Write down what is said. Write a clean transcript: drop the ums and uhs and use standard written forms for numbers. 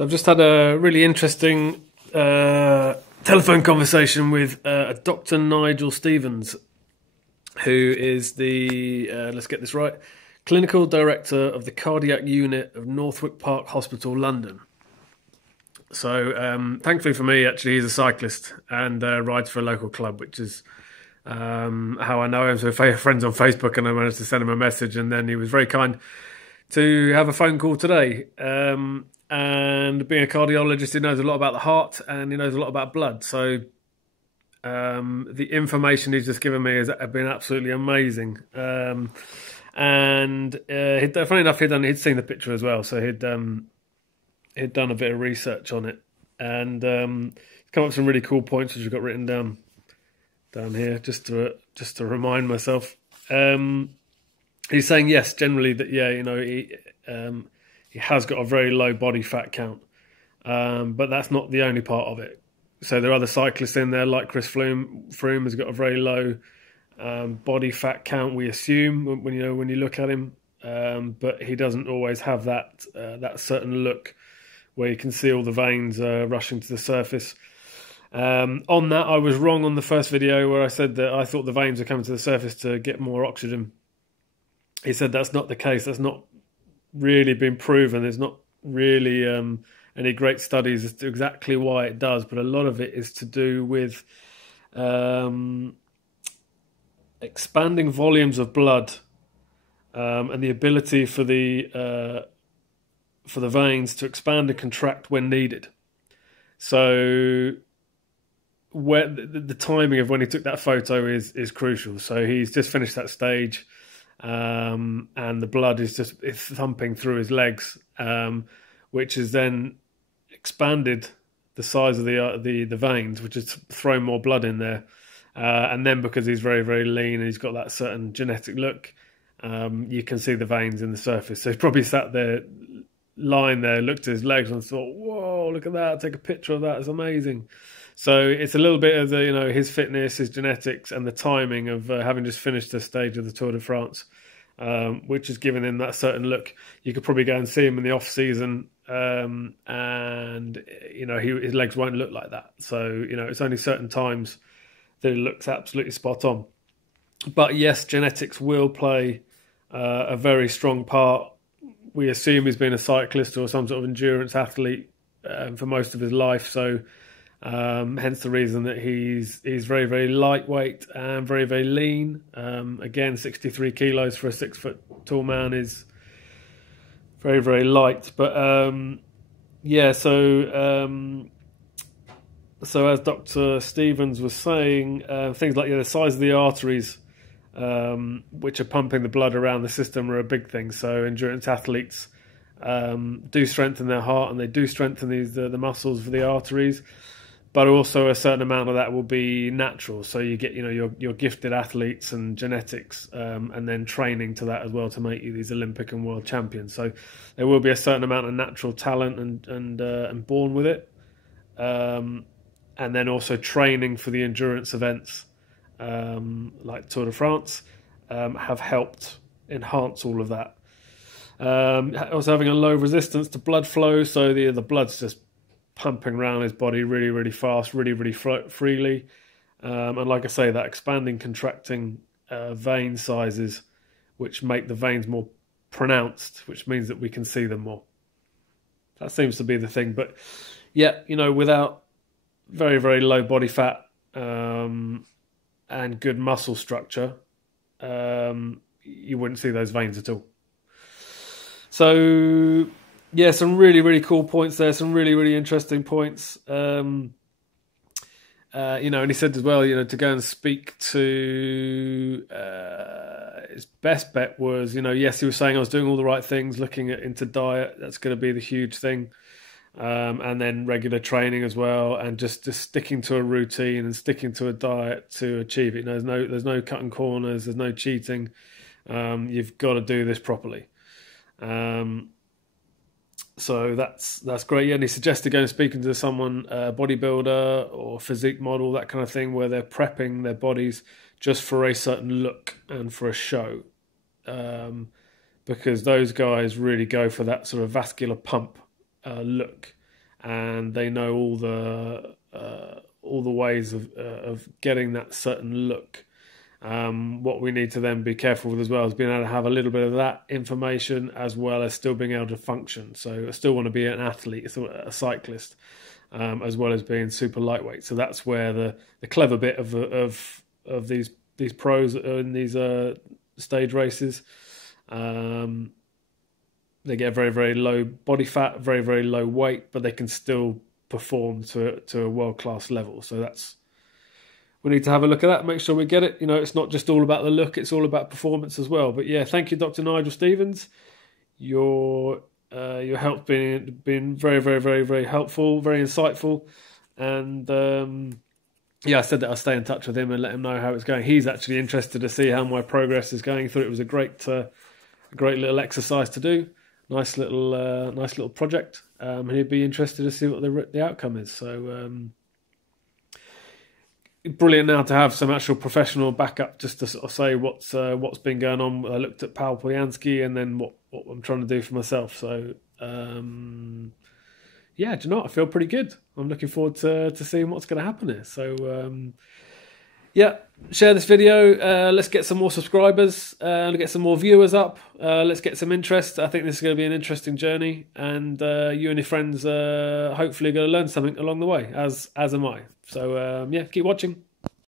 So I've just had a really interesting telephone conversation with Dr. Nigel Stephen, who is the, let's get this right, Clinical Director of the Cardiac Unit of Northwick Park Hospital, London. So thankfully for me, actually, he's a cyclist and rides for a local club, which is how I know him. So we're friends on Facebook, and I managed to send him a message, and then he was very kind to have a phone call today. And being a cardiologist, he knows a lot about the heart and he knows a lot about blood. So the information he's just given me has been absolutely amazing. And funny enough, he'd seen the picture as well, so he'd done a bit of research on it, and come up with some really cool points which I've got written down here just to remind myself. He's saying yes, generally that he has got a very low body fat count, but that's not the only part of it. So there are other cyclists in there, like Chris Froome has got a very low body fat count, we assume, when you look at him, but he doesn't always have that certain look where you can see all the veins rushing to the surface. On that, I was wrong on the first video where I said that I thought the veins were coming to the surface to get more oxygen. He said that's not the case. That's not really been proven. There's not really any great studies as to exactly why it does, but a lot of it is to do with expanding volumes of blood and the ability for the veins to expand and contract when needed. So where the timing of when he took that photo is crucial. So he's just finished that stage. And the blood is thumping through his legs, which has then expanded the size of the veins, which has thrown more blood in there. And then because he's very, very lean and he's got that certain genetic look, you can see the veins in the surface. So he's probably sat there, lying there, looked at his legs and thought, "Whoa, look at that! Take a picture of that. It's amazing." So it's a little bit of his fitness, his genetics, and the timing of having just finished the stage of the Tour de France, which has given him that certain look. You could probably go and see him in the off season, and his legs won't look like that. So it's only certain times that it looks absolutely spot on. But yes, genetics will play a very strong part. We assume he's been a cyclist or some sort of endurance athlete for most of his life, so. Hence the reason that he's very, very lightweight and very, very lean. Again, 63 kilos for a 6 foot tall man is very, very light. But so as Dr. Stevens was saying, things like the size of the arteries, which are pumping the blood around the system, are a big thing. So endurance athletes do strengthen their heart, and they do strengthen the muscles for the arteries. But also a certain amount of that will be natural. So you get, your gifted athletes and genetics, and then training to that as well to make you these Olympic and world champions. So there will be a certain amount of natural talent and born with it. And then also training for the endurance events, like Tour de France, have helped enhance all of that. Also having a low resistance to blood flow. So the blood's just pumping around his body really, really fast, really, really freely. And like I say, that expanding, contracting vein sizes, which make the veins more pronounced, which means that we can see them more. That seems to be the thing. But yeah, without very, very low body fat and good muscle structure, you wouldn't see those veins at all. So yeah, some really, really cool points there. Some really, really interesting points. And he said as well, to go and speak to his best bet was, yes, he was saying I was doing all the right things, looking into diet. That's going to be the huge thing. And then regular training as well, and just sticking to a routine and sticking to a diet to achieve it. There's no cutting corners. There's no cheating. You've got to do this properly. So that's great. Yeah, and he suggested going and speaking to someone, bodybuilder or physique model, that kind of thing, where they're prepping their bodies just for a certain look and for a show. Because those guys really go for that sort of vascular pump look. and they know all the ways of getting that certain look. What we need to then be careful with as well is being able to have a little bit of that information as well as still being able to function. So I still want to be an athlete, a cyclist, as well as being super lightweight. So that's where the clever bit of these pros in these stage races. They get very, very low body fat, very, very low weight, but they can still perform to a world-class level. So we need to have a look at that, make sure we get it. You know, it's not just all about the look, it's all about performance as well. But yeah, thank you, Dr. Nigel Stevens. Your help's been very, very, very, very helpful, very insightful. And yeah, I said that I'll stay in touch with him and let him know how it's going. He's actually interested to see how my progress is going through. It was a great little exercise to do. Nice little project. And he'd be interested to see what the outcome is. So brilliant now to have some actual professional backup just to sort of say what's been going on. I looked at Paul Polyansky and then what I'm trying to do for myself. So yeah, do you know what? I feel pretty good. I'm looking forward to seeing what's going to happen here. So yeah, share this video. Let's get some more subscribers. Get some more viewers up. Let's get some interest. I think this is going to be an interesting journey, and you and your friends hopefully are going to learn something along the way, as am I. So yeah, keep watching.